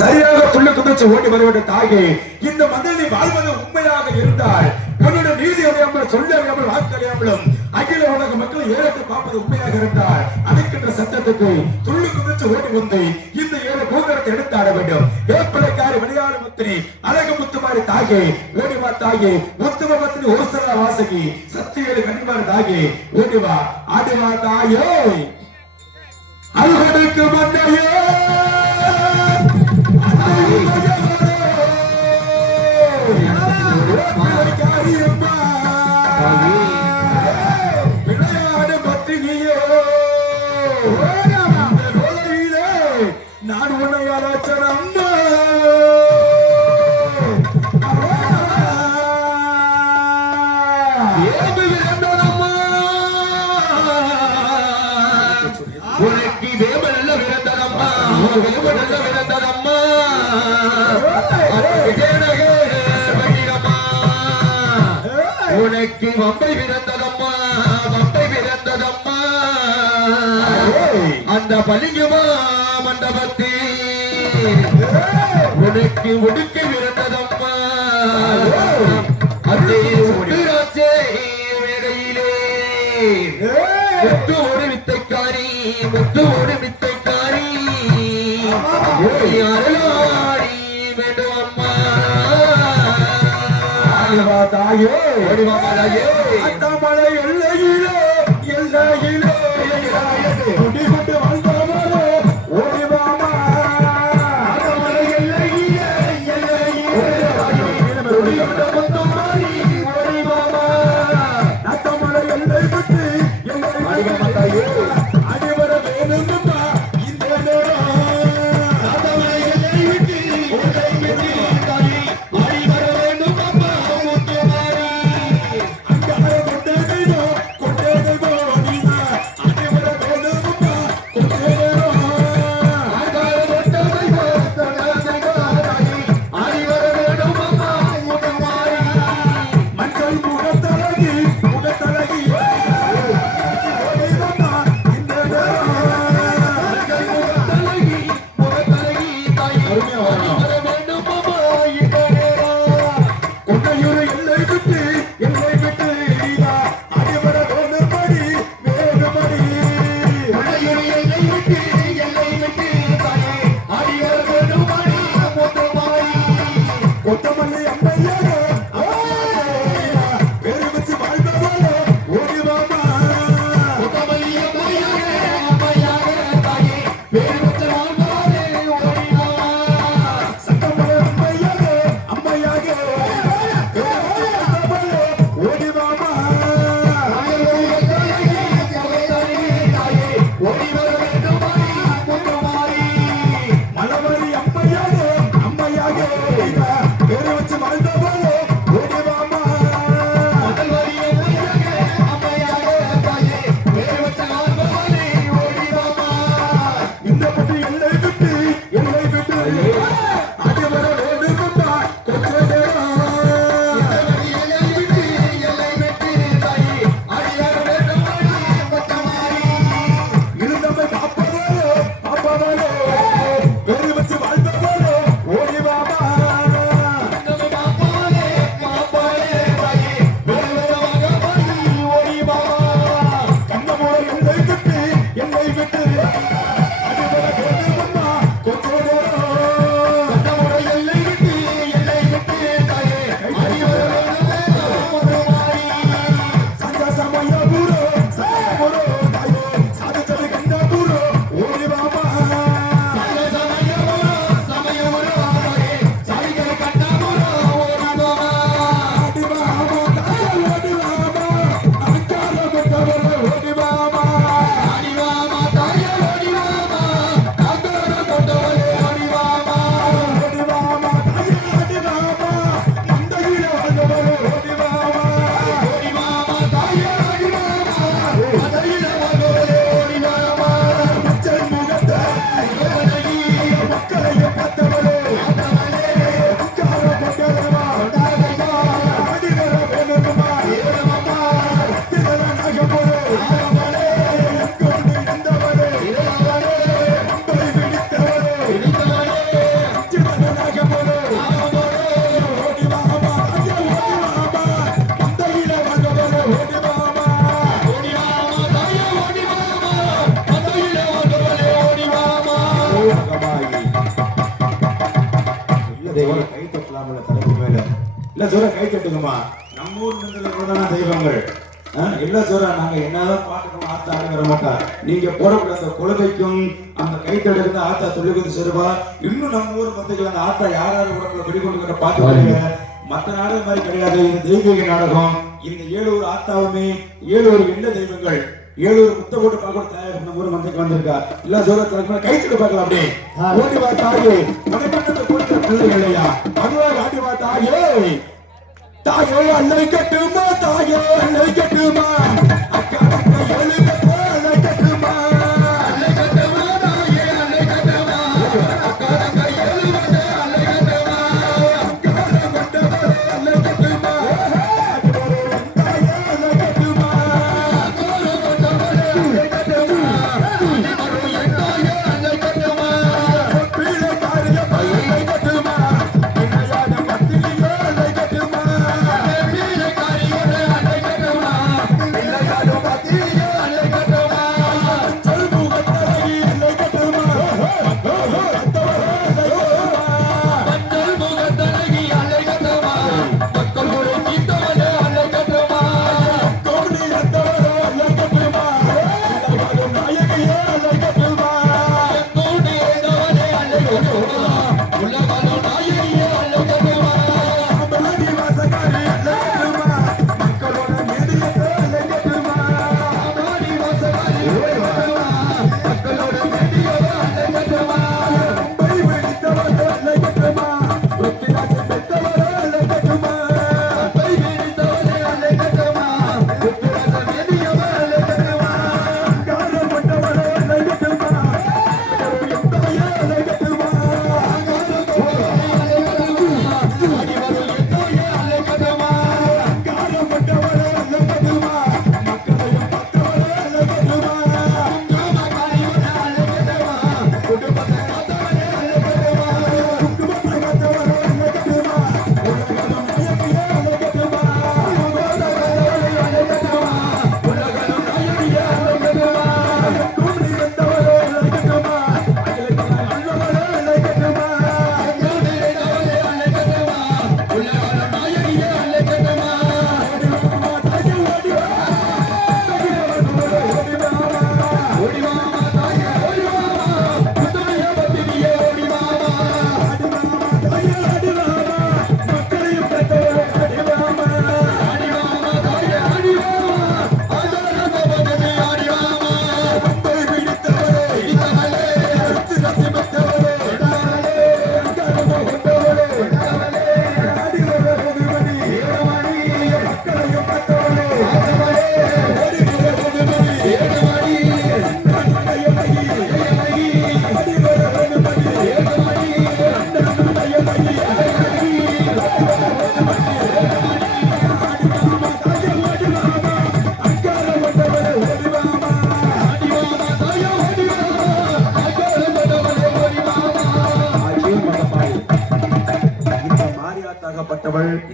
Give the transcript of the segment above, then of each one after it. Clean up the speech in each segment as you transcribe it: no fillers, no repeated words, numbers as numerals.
சரியாக துள்ளு குதிச்சு ஓடி வருவதை தாயே இந்த மந்திரில் வாழ்வது உண்மையாக இருந்தால் உன்னுடைய நீதி அறியாமல் சொல்ல அறியாமல் வாக்கு அறியாமலும் அகில உலக மக்கள் ஏறத்தை பார்ப்பது உண்மையாக இருந்தால் அணைக்கின்ற சட்டத்துக்கு துள்ளு குதிச்சு ஓடி வந்து இந்த 7 பூங்கரத்தை எடுத்து ஆட வேண்டும். வேப்பிலைக்காரி விளையாடு முத்திரி அழகு முத்துமாரி தாயே ஓடிவா தாயே முத்துவ பத்தினி ஒரு சில வாசகி சத்தியேழு கனிமாறு தாயே ஓடிவா ஆடிவா தாயே அல்கடுக்கு மண்ணையே விளையாடு பத்தினியோ நான் உன்னை அழைச்சன அம்மா உனக்கு வேப நல்ல விருந்ததம்மா வேப நல்ல விருந்ததம்மா உனக்கு வம்பை விருந்ததம்மா வம்பை விருந்ததம்மா அந்த பலிங்குமா மண்டபத்தில் உனக்கு உடுக்கி விருந்ததம்மா அந்த உடுராட்சே வேளையிலே முத்து ஒரு வித்தைக்காரி முத்து ஒரு வித்தைக்காரி அருளாடி வேண்டும் அம்மா தாயே ஓடிவாமா தாயே அத்தமலை எல்லையிலே எல்லையிலே குடிபட்டு வாழ்ந்தவரே ஓடிவாமா அத்தமலை எல்லையிலே எல்லையிலே குடிபட்டு முத்துமாரி ஓடிவாமா அத்தமலை எல்லை விட்டு எல்லை தாயே அடிவர வேணும்மா இந்த நேரம் அத்தமலை எல்லை விட்டு எல்லை விட்டு தாயே அடிவர வேணும் அம்மா முத்துமாரி அங்கார கொண்டேனோ கொண்டேனோ நீனா அடிவர வேணும் அம்மா கொண்டேனோ அங்கார கொண்டேனோ கொண்டேனோ தாயே அடிவர வேணும் அம்மா முத்துமாரி மஞ்சள் முகத்தழகி முகத்தழகி கொத்தமல்லி அம்மையாக பேரு வச்சு வாழ்ந்தவளோ ஓடிவாமா கொத்தமல்லி அம்மையாக தாயே பேரு வச்சு வாழ்ந்தவளே ஓடிவாமா சட்ட ஒரு கை தட்டலாம்ல தலைக்கு மேல இல்ல ஜோர கை தட்டுங்கம்மா. நம்ம ஊர் மந்தில தெய்வங்கள் இல்ல ஜோரா நாங்க என்னதான் பாட்டுக்கணும் ஆத்தா வர மாட்டா. நீங்க போடக்கூடிய அந்த குழந்தைக்கும் அந்த கைத்தடுக்கு ஆத்தா தொழிலுக்கு சிறுவா. இன்னும் நம்ம ஊர் மந்திகள் அந்த ஆத்தா யார் யார் உடம்புல வெடிக்கொண்டு பாத்து மற்ற நாடகம் மாதிரி கிடையாது. இது தெய்வீக நாடகம். இந்த 7 ஆத்தாவுமே 7 எந்த தெய்வங்கள் 7 முத்த போட்டு பார்க்க தயார் நம்ம ஊர் மந்தைக்கு வந்திருக்கா. இல்ல ஜோர கைத்தட்டு பார்க்கலாம். அப்படியே ஓடி வா தாயே மனக்கண்ணத்தை கொடுக்கிற பிள்ளைகள் இல்லையா அதுவாக ஆடி வா தாயே. தாயே அன்னை கட்டுமா தாயே அன்னை கட்டுமா அக்கா அக்கா ஏழு கட்டுமா அன்னை கட்டுமா அன்னை கட்டுமா தாயே அன்னை கட்டுமா அக்கா அக்கா ஏழு கட்டுமா அன்னை கட்டுமா அக்கா கட்டுமா அன்னை கட்டுமா தாயே அன்னை கட்டுமா அக்கா கட்டுமா அன்னை கட்டுமா அன்னை தாயே அன்னை கட்டுமா பிள்ளை காரிய அன்னை கட்டுமா பிள்ளையான பத்திரியே அன்னை கட்டுமா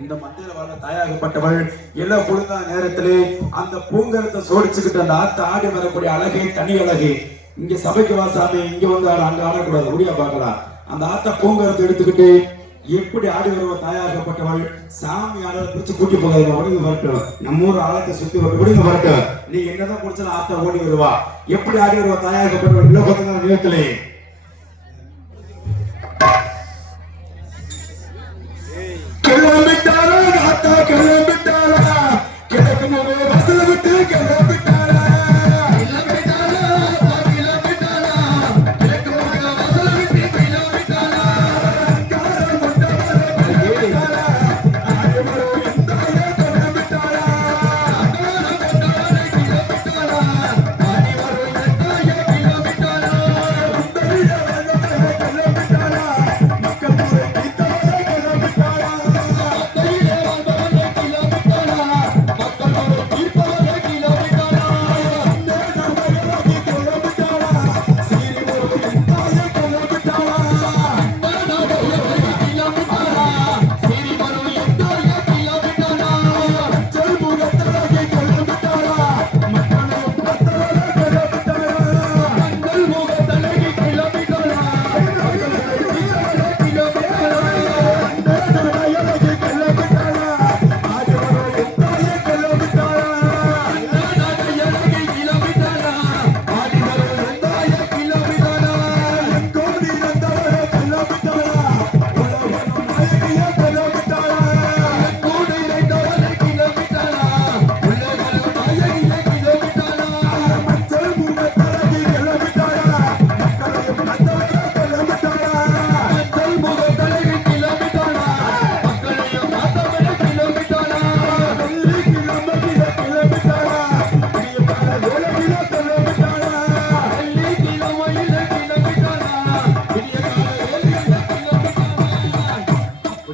இந்த மந்திர வாழ தாயாகப்பட்டவள் எல்லா பொழுதா நேரத்திலே அந்த பூங்கரத்தை சோடிச்சுக்கிட்டு அந்த ஆத்த ஆடி வரக்கூடிய அழகே தனி அழகே. இங்க சபைக்கு வாசாமி இங்க வந்து அங்க ஆடக்கூடாது ஒடியா பார்க்கலாம். அந்த ஆத்த பூங்கரத்தை எடுத்துக்கிட்டு எப்படி ஆடி வருவ தாயாகப்பட்டவள் சாமி ஆளை பிடிச்சு கூட்டி போகாது ஒடுங்க வரட்டும். நம்ம ஊர் ஆழத்தை சுத்தி ஒடுங்க வரட்டும். நீ என்னதான் பிடிச்சாலும் ஆத்த ஓடி வருவா. எப்படி ஆடி வருவ தாயாகப்பட்டவள் இல்ல பார்த்தா நேரத்திலே கிளம்பிட்டாரா ஆத்தா கிளம்பிட்டாரா கிழக்கு முக வசல விட்டு கிளம்பிட்டாரா கிளம்பிட்டாரா கிளம்பிட்டாரா கிழக்கு முக வசல விட்டு கிளம்பிட்டாரா காரம் கொண்டவரே ஆடி வரும் எந்தாயே கிளம்பிட்டாரா காரம் கொண்டவரே கிளம்பிட்டாரா ஆடி வரும் எந்தாயே கிளம்பிட்டாரா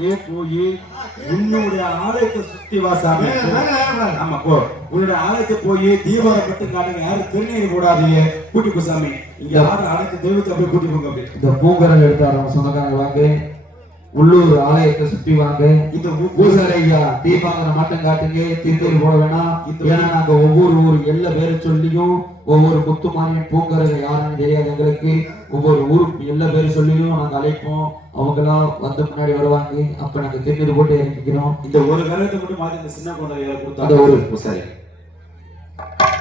அப்படியே போய் உன்னுடைய ஆலயத்தை சுத்தி வாசாமி. ஆமா போ, உன்னுடைய ஆலயத்தை போய் தீபாவளி மட்டும் காட்டுங்க, யாரும் திருநீர் போடாதீங்க. கூட்டி போ சாமி, இங்க யாரும் ஆலயத்தை தெய்வத்தை அப்படியே கூட்டி போங்க. அப்படியே இந்த பூங்கரல் எடுத்தாரோம் சொந்தக்காரங்க வாங்க, உள்ளூர் ஆலயத்தை சுத்தி வாங்க. இந்த பூசாரையா தீபாவளி மட்டும் காட்டுங்க, திருநீர் போட வேணாம். ஏன்னா நாங்க ஒவ்வொரு ஊர் எல்லா பேரை சொல்லியும் ஒவ்வொரு முத்துமாரியின் பூங்கரல் யாருன்னு தெரியாது எங்களுக்கு. ஒவ்வொரு ஊருக்கு எல்லா பேரும் சொல்லியும் நாங்க அழைப்போம். அவங்களாம் வந்து முன்னாடி வருவாங்க. அப்ப நாங்க திருநீர் போட்டு இறங்கிக்கிறோம். இந்த ஒரு கருத்தை மட்டும் மாத்தி இந்த சின்ன குழந்தைகளை கொடுத்தா அந்த ஒரு பூசாரி,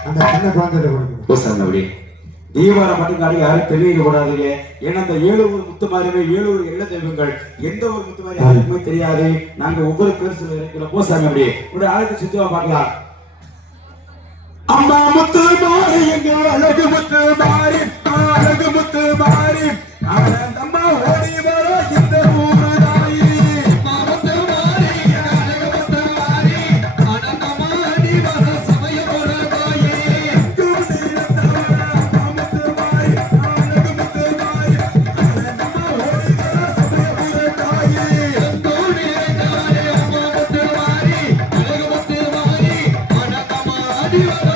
அந்த சின்ன குழந்தைகளை கொடுக்கணும் பூசாரி. அப்படி தீபாவளி மட்டும் காட்டுங்க, யாரும் திருநீர் போடாதீங்க. ஏன்னா அந்த 7 ஊர் முத்துமாரியுமே 7 ஊர் எல்ல தெய்வங்கள், எந்த ஒரு முத்துமாரி யாருக்குமே தெரியாது. நாங்க ஒவ்வொரு பேர் சொல்லி இருக்கிறோம். பூசாரி அப்படி உடைய ஆலயத்தை சுத்தமா பார்க்கலாம். அம்மா முத்து மாறி, எங்க அழகு முத்து மாறி, அழகு முத்து மாறி, அம்மா ஓடி வர இந்த ஊரு தாயி. அம்மா முத்து மாறி, அழகு முத்து மாறி, அம்மா ஓடி வர சமயம் ஒரு தாயி. அம்மா முத்து மாறி, அழகு முத்து மாறி, அம்மா ஓடி வர சமயம் ஒரு தாயி. அந்தோடி இருந்தாரே அம்மா முத்து மாறி, அழகு முத்து மாறி, அம்மா ஓடி வர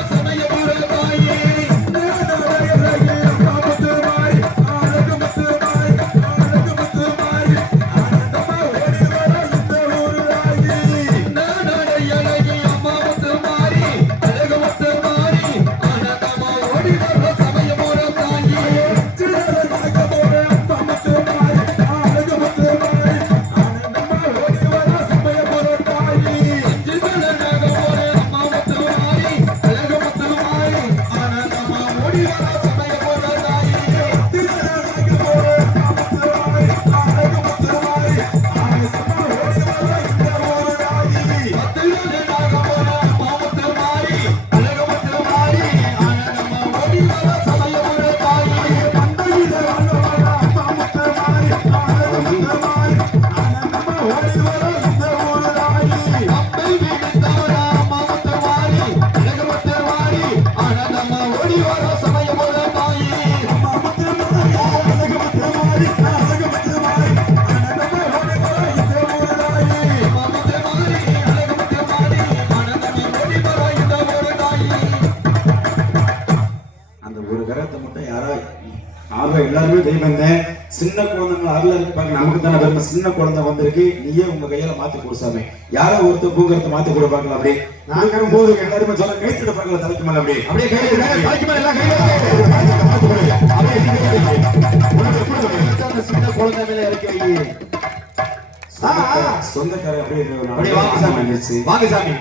எல்லாருமே தெய்வங்க. சின்ன குழந்தைங்க அருள இருப்பாங்க, நமக்கு தானே பெருமை. சின்ன குழந்தை வந்திருக்கு, நீயே உங்க கையால மாத்தி கொடுசாமி. யாரோ ஒருத்தர் பூங்கரத்தை மாத்தி கூட பார்க்கலாம். அப்படி நாங்க போது எல்லாருமே சொல்ல கைத்திட பார்க்கல தலைக்கு மேல. அப்படியே அப்படியே தலைக்கு மேல எல்லாம் கையில சின்ன குழந்தை மேல இருக்கிறீங்க. சொந்தக்காரர் அப்படியே வாங்க சாமி, வாங்க சாமி,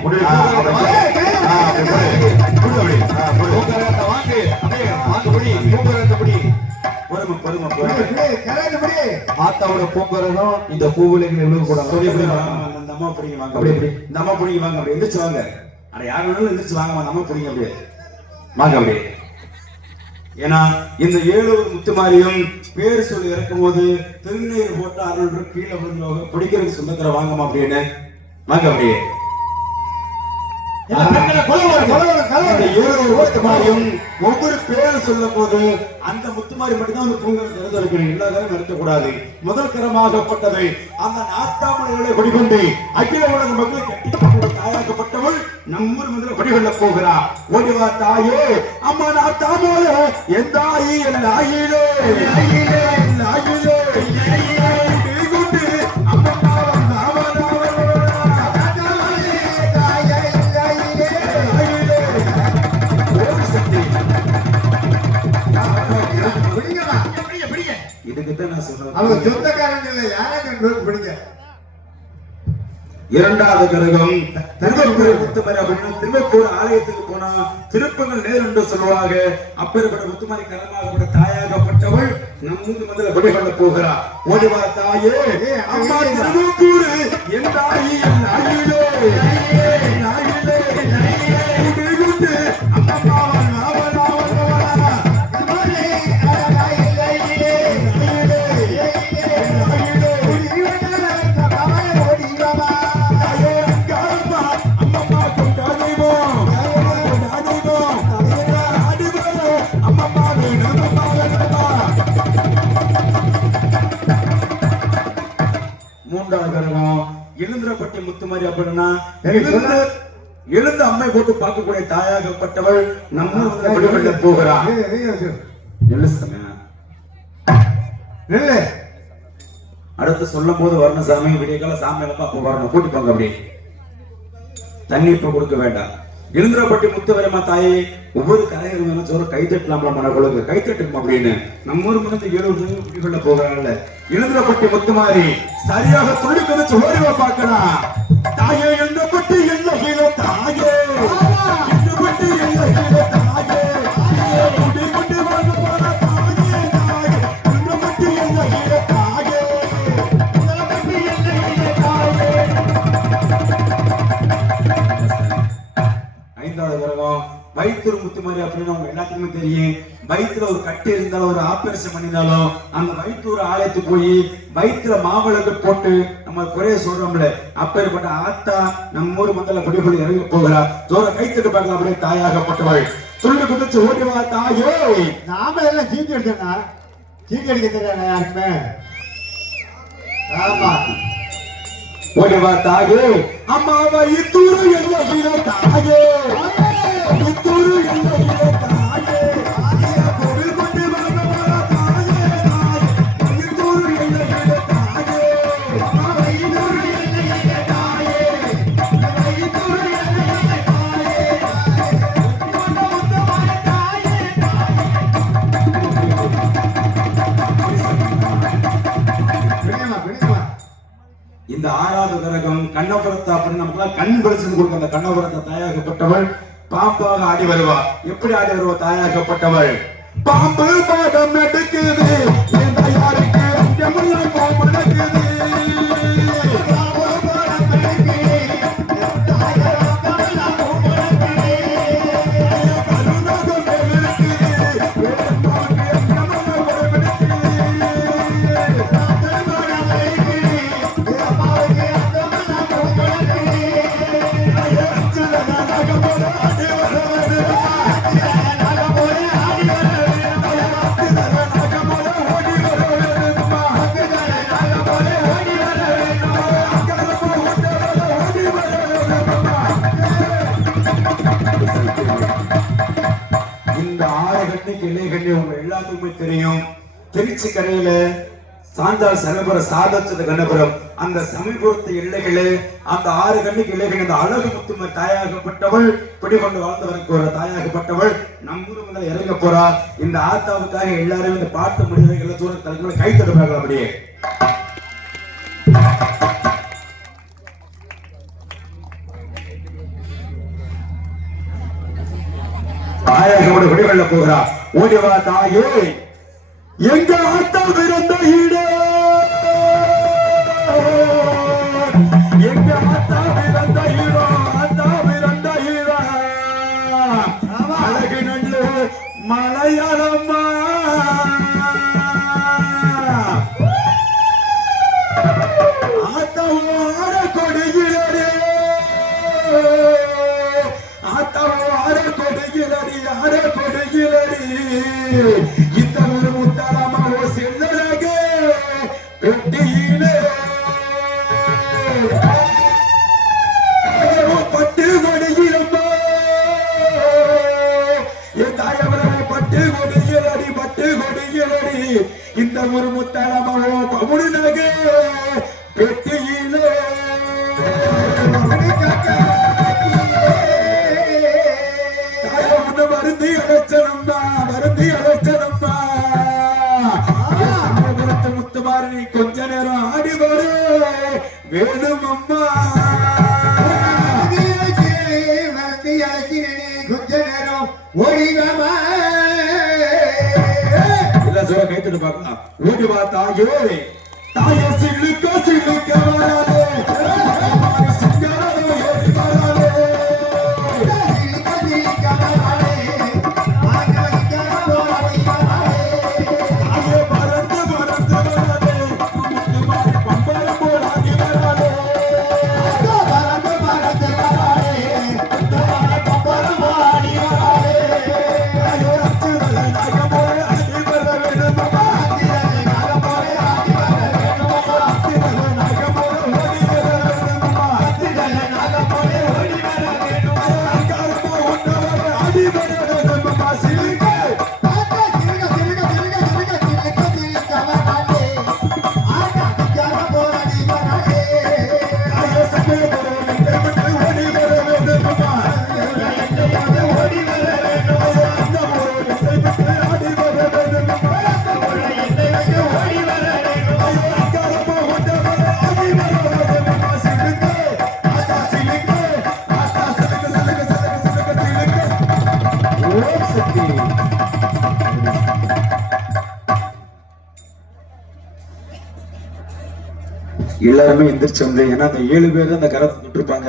ஆத்தாவோட பூங்கரதும் இந்த பூவிலைகள் எவ்வளவு கூட அந்த அம்மா பிடிங்க வாங்க. அப்படியே இந்த அம்மா பிடிங்க வாங்க. அப்படியே எந்திரிச்சு வாங்க. ஆனா யார் வேணாலும் எந்திரிச்சு வாங்க. அந்த அம்மா பிடிங்க அப்படியே வாங்க. அப்படியே ஏன்னா இந்த 7 ஊர் முத்துமாரியும் பேர் சொல்லி இறக்கும் போது திருநீர் போட்டு அருள் கீழே விழுந்தவங்க பிடிக்கிறதுக்கு சொந்தக்கார வாங்கம்மா அப்படின்னு வாங்க. அப்படியே ஒவ்வொரு பேரும் சொல்லும் போது அந்த முத்துமாரி மட்டும்தான் அந்த பூங்கரத்தை எடுத்திருக்கணும். எல்லா கரம் எடுக்கக்கூடாது. முதல் கரமாகப்பட்டது அந்த நாட்டாமலைகளை கொடிகொண்டு அகில உலக மக்களை கட்டி தாயாக்கப்பட்டவள் நம்மூர் முதல்ல கொடிகொள்ள போகிறார். ஓடிவா தாயே அம்மா நாட்டாமலை என் தாயி என் ஆயிலே ஆயிலே ஆயிலே இரண்டாவது கரகம் திருவக்கூர் ஆலயத்துக்கு போனா திருப்பங்கள் நேர் என்று சொல்லுவாங்க. அப்பேற்பட்ட முத்துமாரி கரமாகப்பட்ட தாயாகப்பட்டவள் நம்மூர் முதல்ல கொடிகொள்ள போகிறார். ஓடிவா தாயே அம்மா திருவக்கூர் என் தாயி என் ஆயிலே ஆயிலே அம்மா மூன்றாவது கிரகம் எழுந்திரப்பட்டி முத்துமாரி அப்படின்னா சரி, சொல்லு. எழுந்து அம்மை போட்டு பார்க்கக்கூடிய தாயாகப்பட்டவள் நம்ம வழிபட போகிறார். எழுசுங்க நெல்லு அடுத்து சொல்லும் போது வரணும் சாமி, விடிய கால சாமி அப்ப வரணும், கூட்டிப்பாங்க. அப்படி தண்ணி இப்ப கொடுக்க வேண்டாம். எழுந்திரப்பட்டி முத்துவரமா தாயே, ஒவ்வொரு கலைஞரும் சொல்ற கைத்தட்டலாம்ல மனக்குழுக்கு, கைத்தட்டுமா அப்படின்னு நம்ம ஊர் முன்னத்து 70 குடிகொள்ள போகிறாங்கல்ல. எழுந்திரப்பட்டி முத்துமாரி சரியாக துள்ளி குதிச்சு ஓடிவா பார்க்கலாம். தாயே எழுந்தப்பட்டி என்ன ஹீரோ தாயே, எழுந்தப்பட்டி என்ன ஹீரோ தாயே, குடி குடி வாங்க போற தாயே தாயே, எழுந்தப்பட்டி என்ன ஹீரோ தாயே, எழுந்தப்பட்டி என்ன ஹீரோ தாயே. ஐந்தாவது கிரகம் வயிற்று முத்துமாரி அப்படின்னு அவங்க எல்லாத்துக்குமே தெரியும். வயிற்றுல ஒரு கட்டு இருந்தாலும் ஒரு ஆபரேஷன் பண்ணினாலும் அந்த வயிற்று ஆலயத்துக்கு போய் வயிற்றுல மாவிளக்கு போட்டு நம்ம குறைய சொல்றோம்ல, அப்பேற்பட்ட ஆத்தா நம்ம ஊர் மந்தல குடிபடி இறங்கி போகிறார். ஜோர கைத்தட்டு பார்க்கலாம். அப்படியே தாயாகப்பட்டவள் துள்ளி குதிச்சு ஓடிவா தாயோ. நாம எல்லாம் சீட்டு எடுத்தா சீட்டு அடிக்க தெரியாது யாருக்குமே. ஆமா ஓடிவா தாயே, அம்மா வயிற்றூரு என்ன ஹீரோ தாயே, வயிற்றூரு என்ன ஹீரோ தாயே, கோவில் கொண்டு வாங்க போற தாயே தாயே, வயிற்றூரு என்ன ஹீரோ தாயே, அம்மா வயிற்றூரு என்ன ஹீரோ தாயே, வயிற்றூரு என்ன ஹீரோ தாயே, கொண்ட முத்தமான தாயே பிடிக்குமா பிடிக்குமா. இந்த ஆறாவது கிரகம் கண்ணபுரத்தை அப்படின்னு நமக்கு கண் பரிசு கொடுக்க அந்த கண்ணபுரத்தை தாயாகப்பட்டவள் பாம்பாக ஆடி வருவார். எப்படி ஆடி வருவா தாயாகப்பட்டவள்? பாம்பு பாடம் எடுக்குது என் தாயாருக்கு அஞ்சமெல்லாம் கோபம் நடக்குது. பாம்பு பாடம் எடுக்குது என் தாயாருக்கு அஞ்சமெல்லாம் கோபம் நடக்குது. கருணாகம் இருக்குது வேடம்மாவுக்கு அஞ்சமெல்லாம் கோபம் நடக்குது. இந்த 6 கண்ணுக்கு இலைகண்ணி உங்க எல்லாத்துக்குமே தெரியும். திருச்சி கரையில சாந்தாள் சமயபுரம் சாதச்சத கண்ணபுரம் அந்த சமயபுரத்து எல்லைகளே அந்த 6 கண்ணுக்கு இலைகள் அந்த அழகு முத்தும தாயாகப்பட்டவள் பிடிகொண்டு வாழ்ந்தவருக்கு ஒரு தாயாகப்பட்டவள் நம்ம முதல்ல இறங்க போறா. இந்த ஆத்தாவுக்காக எல்லாரும் இந்த பாட்டு முடிவுகளை தூர தலைகளை கை தடுப்பாங்க. அப்படியே தாயாகோட விடுகொள்ள போகிறா. ஓடிவா தாயே, எங்க ஆத்தா பிறந்த ஈடே, எங்க ஆத்தா பிறந்த ஈடோ, ஆத்தா பிறந்த ஈடா, அழகு நல்லு மலையாளம்மா, ஆத்தாவோ ஆட கொடுகிறே, ஆத்தாவோ ஆட கொடுகிறடி, ஆட கொடுகிறடி, இந்த ஒரு முத்தாரமாவோ செல்லழக வெட்டியிலே பட்டு கொடுகிறம்மா, என் தாயவரோ பட்டு கொடுகிறடி, பட்டு கொடுகிறடி, இந்த ஒரு முத்தாரமாவோ பவுனக வெட்டியிலே வருந்தி அழைச்சனம்மா, வருந்தி அழைச்சனம்மா, முத்துமாரி நீ கொஞ்ச நேரம் ஆடி வரு வேணும் அம்மா. கொஞ்ச நேரம் ஓடிவாமா. இல்ல சொல்ல கைத்துட்டு பார்க்கலாம். ஓடிவா தாயே, தாயே சில்லுக்க சில்லுக்க வராதே, சிங்காரோ ஏறி வராதே, தாயே பறந்து பறந்து வராதே, முத்துமாரி பம்பரம் போல் ஆடி வராதே, பறந்து பறந்து வராதே, முத்துமாரி பம்பரம் போல் ஆடி வராதே, தாயே அச்சுதல நாகமோடு ஆடி வர வேணும் அம்மா, அச்சுதல நாகமோடு ஆடி வர வேணும் அம்மா, அச்சுதல நாகமோடு எல்லாருமே எந்திரிச்சு வந்து ஏன்னா அந்த 7 பேர் அந்த கரத்தை தொட்டிருப்பாங்க.